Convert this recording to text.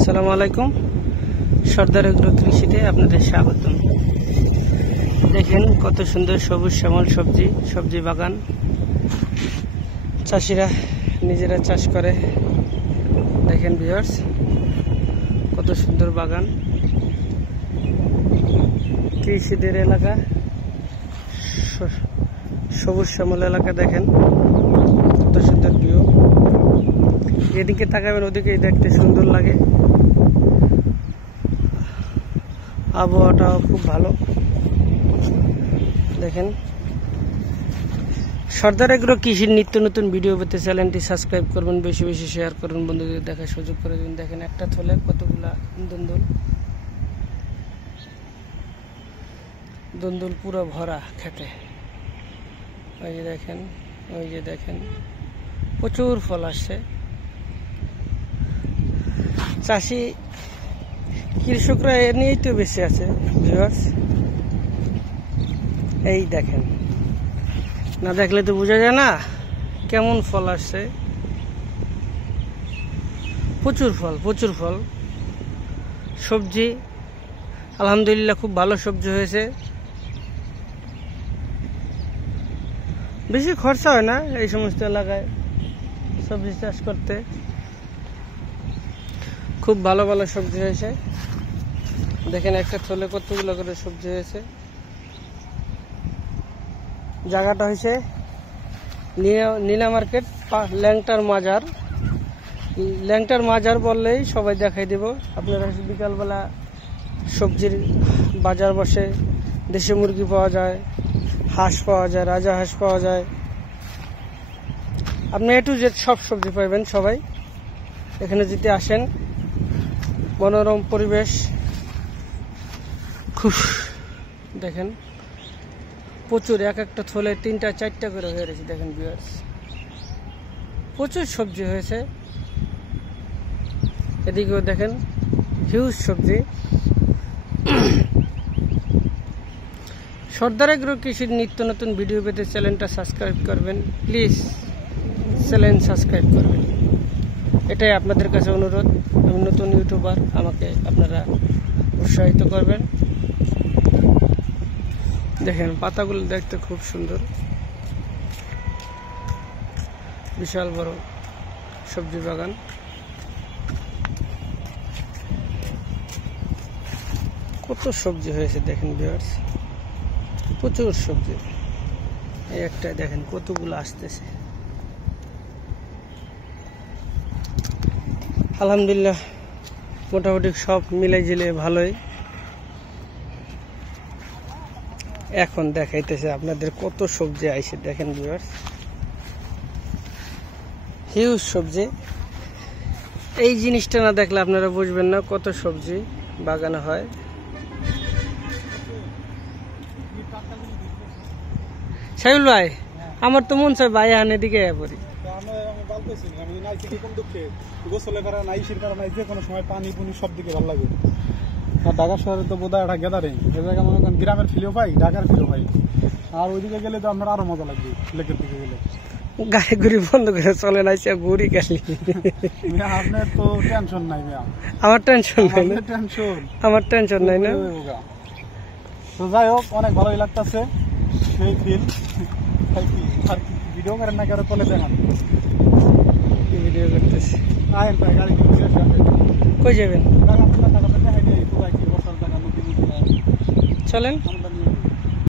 আসসালামু আলাইকুম। সর্দার এগ্রো কৃষিতে আপনাদের স্বাগতম। দেখেন কত সুন্দর সবুজ শ্যামল সবজি বাগান। চাষিরা নিজেরা চাষ করে। দেখেন ভিউয়ার্স, কত সুন্দর বাগান। কৃষিদের এলাকা, সবুজ শ্যামল এলাকা। দেখেন কত সুন্দর ভিউ। এদিকে তাকাবেন, ওদিকে দেখতে সুন্দর লাগে। আবহাওয়াটাও খুব ভালো। দেখেন, সর্দার এগ্রো কৃষির নিত্য নতুন ভিডিও পেতে চ্যানেলটি সাবস্ক্রাইব করবেন, বেশি বেশি শেয়ার করুন, বন্ধুদের দেখার সুযোগ করে দিন। দেখেন একটা থলে কতগুলা দুন্দুল পুরো ভরা খেতে। ওই যে দেখেন প্রচুর ফল আসছে। চাষি কৃষকরা এ নিয়েই তো বেশি আছে ভিউয়ার্স। এই দেখেন, না দেখলে তো বোঝা যায় না কেমন ফল আসছে। প্রচুর ফল। সবজি আলহামদুলিল্লাহ খুব ভালো সবজি হয়েছে। বেশি খরচা হয় না এই সমস্ত এলাকায় সবজি চাষ করতে। খুব ভালো সবজি হয়েছে। দেখেন একটা থলে কতগুলো করে সবজি হয়েছে। জায়গাটা হয়েছে নীলা মার্কেট, ল্যাংটার মাজার বললেই সবাই দেখাই দেব। আপনারা বিকালবেলা সবজির বাজার বসে, দেশি মুরগি পাওয়া যায়, হাঁস পাওয়া যায়, রাজা হাঁস পাওয়া যায়। আপনি A to Z সব সবজি পাইবেন সবাই এখানে যদি আসেন। মনোরম পরিবেশ খুব। দেখেন প্রচুর, এক একটা থলে 3টা 4টা করে হয়ে রয়েছে। দেখেন ভিউয়ার্স, প্রচুর সবজি হয়েছে। এদিকেও দেখেন হিউজ সবজি। সর্দার এগ্রো কৃষির নিত্য নতুন ভিডিও পেতে চ্যানেলটা সাবস্ক্রাইব করবেন, প্লিজ চ্যানেল সাবস্ক্রাইব করবেন, এটাই আপনাদের কাছে অনুরোধ। আমি নতুন ইউটিউবার, আমাকে আপনারা উৎসাহিত করবেন। দেখেন পাতাগুলো দেখতে খুব সুন্দর। বিশাল বড় সবজি বাগান। কত সবজি হয়েছে দেখেন ভিউয়ার্স, প্রচুর সবজি। এই একটা দেখেন কতগুলো আসতেছে। আলহামদুলিল্লাহ মোটামুটি সব মিলাই জিলে ভালোই। এখন দেখাইতেছে আপনাদের কত সবজি আইছে। দেখেন ভিউয়ার্স, হিউজ সবজি। এই জিনিসটা না দেখলে আপনারা বুঝবেন না কত সবজি বাগানে হয়। সাইবুল ভাই, আমার তো মন চায় ভাই আনে দিকে পড়ি। ঢাকা শহরে তো বোধ হয় একটা গ্যাদারিং, এ জায়গায় মনে করেন গ্রামের ফিলেও পাই, ঢাকার ফিলেও পাই। আর ওইদিকে গেলে তো আপনার আরো মজা লাগবে। লেকের দিকে গেলে গাড়ি ঘুরি বন্ধ করে চলে না, ঘুরি গালি। আপনার তো টেনশন নাই মিয়া। আমার টেনশন নাই না, আমার টেনশন নাই না। তো যাই হোক, অনেক ভালোই লাগতেছে সেই ফিল। আর ভিডিও করেন না কেন চলে দেখান? ভিডিও করতেছি। আয়েন ভাই, গাড়ি কই যাবেন? টাকা দেখাই দেয়, কোথায় কি বসার টাকা, চলেন।